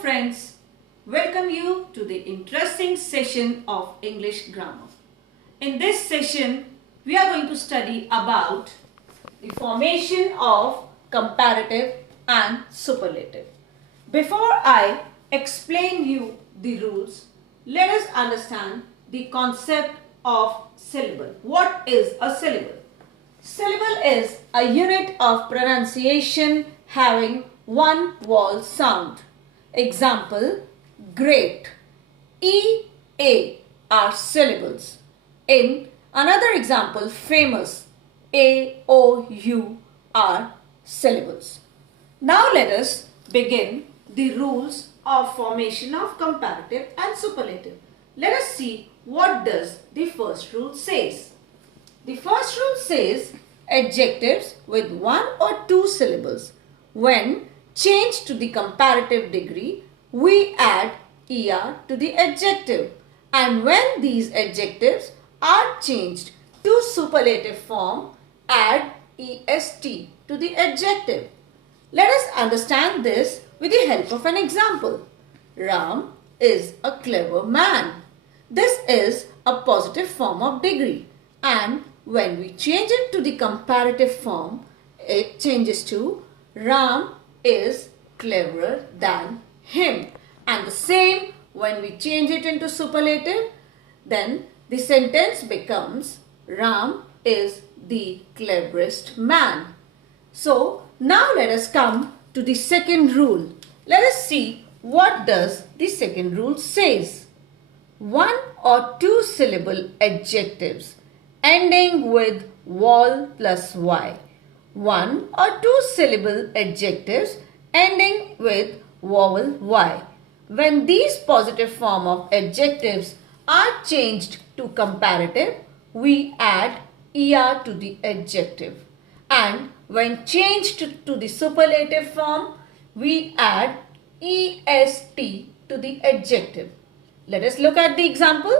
friends, welcome you to the interesting session of English grammar. In this session, we are going to study about the formation of comparative and superlative. Before I explain you the rules, let us understand the concept of syllable. What is a syllable? Syllable is a unit of pronunciation having one vowel sound. Example, great. E, A are syllables. In another example, famous. A, O, U are syllables. Now let us begin the rules of formation of comparative and superlative. Let us see what does the first rule says. The first rule says adjectives with one or two syllables. When changed to the comparative degree, we add er to the adjective. And when these adjectives are changed to superlative form, add est to the adjective. Let us understand this with the help of an example. Ram is a clever man. This is a positive form of degree, and when we change it to the comparative form, it changes to Ram is cleverer than him. And the same when we change it into superlative, then the sentence becomes Ram is the cleverest man. So now let us come to the second rule. Let us see what does the second rule says. One or two syllable adjectives ending with vowel plus y. One or two syllable adjectives ending with vowel y. When these positive form of adjectives are changed to comparative, we add er to the adjective. And when changed to the superlative form, we add est to the adjective. Let us look at the example.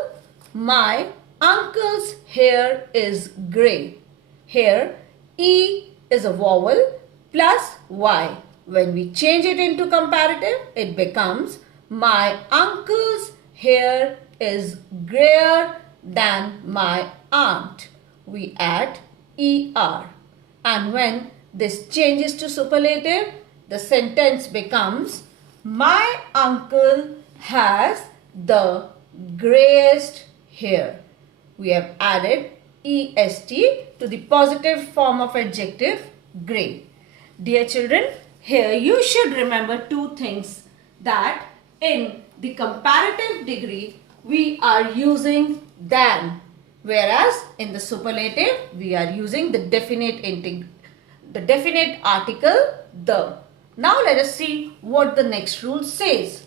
My uncle's hair is grey. Here, E is a vowel plus Y. When we change it into comparative, it becomes my uncle's hair is grayer than my aunt. We add ER. And when this changes to superlative, the sentence becomes my uncle has the greyest hair. We have added est to the positive form of adjective grey. Dear children, here you should remember two things, that in the comparative degree we are using than, whereas in the superlative we are using the definite article the. Now let us see what the next rule says.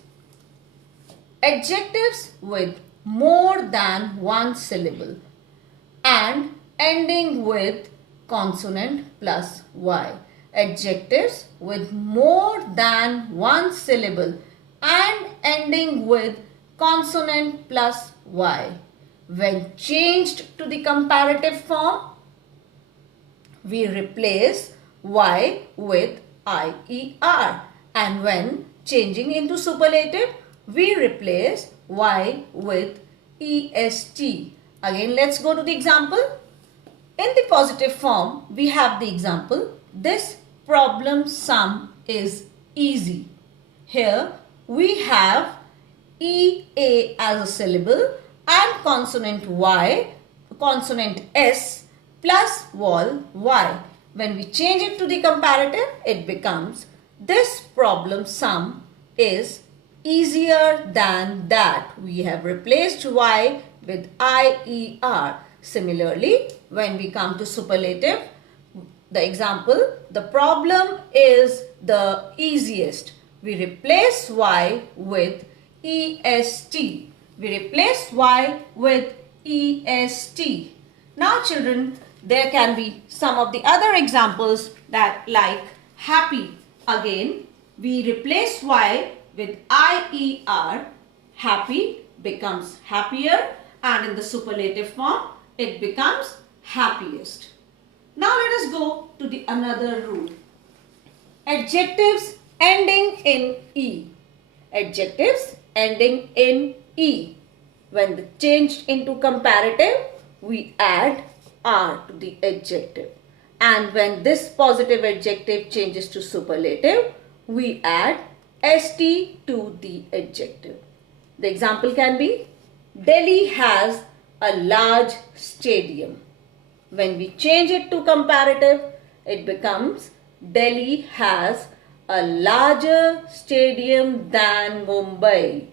Adjectives with more than one syllable and ending with consonant plus y. Adjectives with more than one syllable and ending with consonant plus y. When changed to the comparative form, we replace y with IER, and when changing into superlative, we replace y with est. Again, let's go to the example. In the positive form, we have the example, this problem sum is easy. Here we have EA as a syllable and consonant Y, consonant S plus vowel Y. When we change it to the comparative, it becomes this problem sum is easier than that. We have replaced Y with IER. Similarly, when we come to superlative, the example, the problem is the easiest. We replace Y with EST. We replace Y with EST. Now children, there can be some of the other examples that like happy. Again, we replace Y with IER. Happy becomes happier, and in the superlative form, it becomes happiest. Now let us go to the another rule. Adjectives ending in E Adjectives ending in E. When they changed into comparative, we add R to the adjective. And when this positive adjective changes to superlative, we add ST to the adjective. The example can be, Delhi has a large stadium. When we change it to comparative, it becomes Delhi has a larger stadium than Mumbai.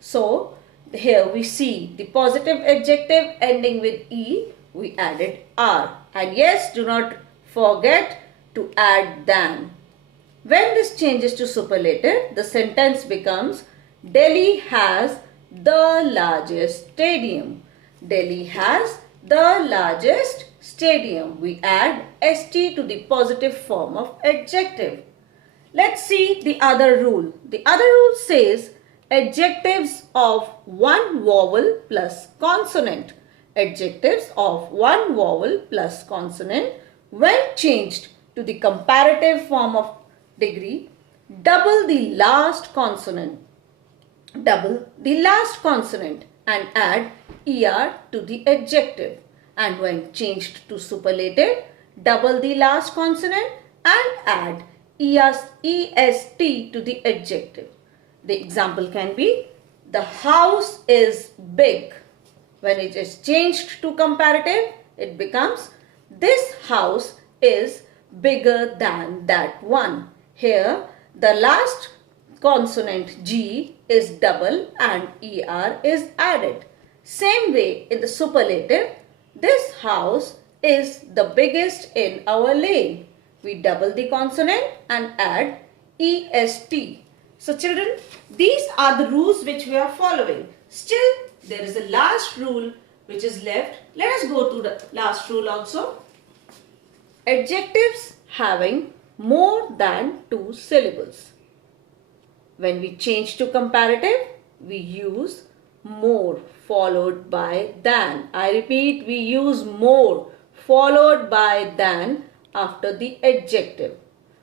So, here we see the positive adjective ending with E, we added R. And yes, do not forget to add than. When this changes to superlative, the sentence becomes Delhi has the largest stadium. Delhi has the largest stadium. We add ST to the positive form of adjective. Let's see the other rule. The other rule says adjectives of one vowel plus consonant. Adjectives of one vowel plus consonant, when changed to the comparative form of degree, double the last consonant. Double the last consonant and add ER to the adjective. And when changed to superlative, double the last consonant and add EST to the adjective. The example can be, the house is big. When it is changed to comparative, it becomes, this house is bigger than that one. Here, the last consonant G is double and ER is added. Same way in the superlative, this house is the biggest in our lane. We double the consonant and add EST. So children, these are the rules which we are following. Still, there is a last rule which is left. Let us go to the last rule also. Adjectives having more than 2 syllables. When we change to comparative, we use more followed by than. I repeat, we use more followed by than after the adjective.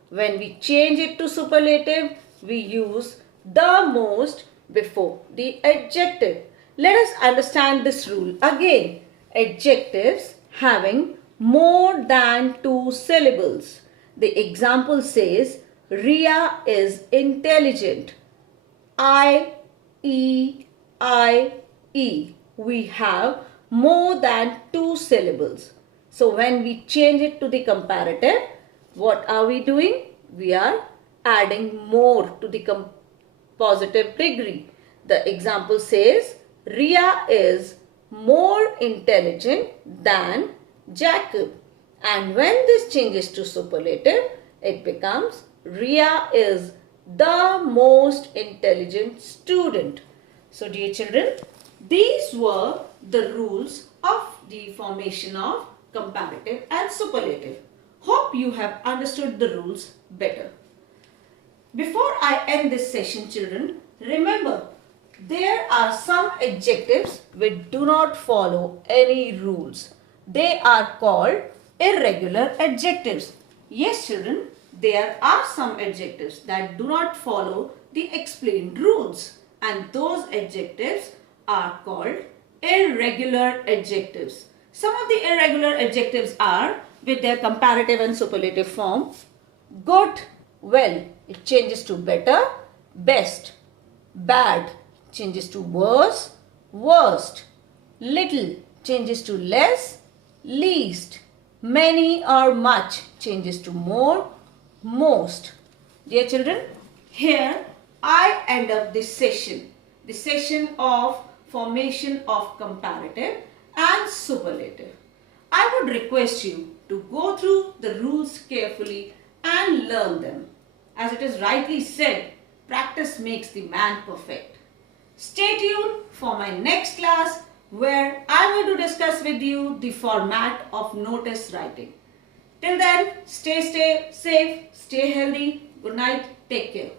When we change it to superlative, we use the most before the adjective. Let us understand this rule again. Adjectives having more than 2 syllables. The example says, Ria is intelligent. I-E. We have more than 2 syllables. So when we change it to the comparative, what are we doing? We are adding more to the positive degree. The example says, Ria is more intelligent than Jacob. And when this changes to superlative, it becomes, Ria is the most intelligent student. So dear children, these were the rules of the formation of comparative and superlative. Hope you have understood the rules better. Before I end this session, children, remember there are some adjectives which do not follow any rules. They are called irregular adjectives. Yes, children, there are some adjectives that do not follow the explained rules, and those adjectives are called irregular adjectives. Some of the irregular adjectives are, with their comparative and superlative form, good, well, it changes to better, best, bad, changes to worse, worst, little, changes to less, least, many or much, changes to more, most. Dear children, here I end up this session of formation of comparative and superlative. I would request you to go through the rules carefully and learn them. As it is rightly said, practice makes the man perfect. Stay tuned for my next class where I am going to discuss with you the format of notice writing. Till then, stay safe, stay healthy. Good night. Take care.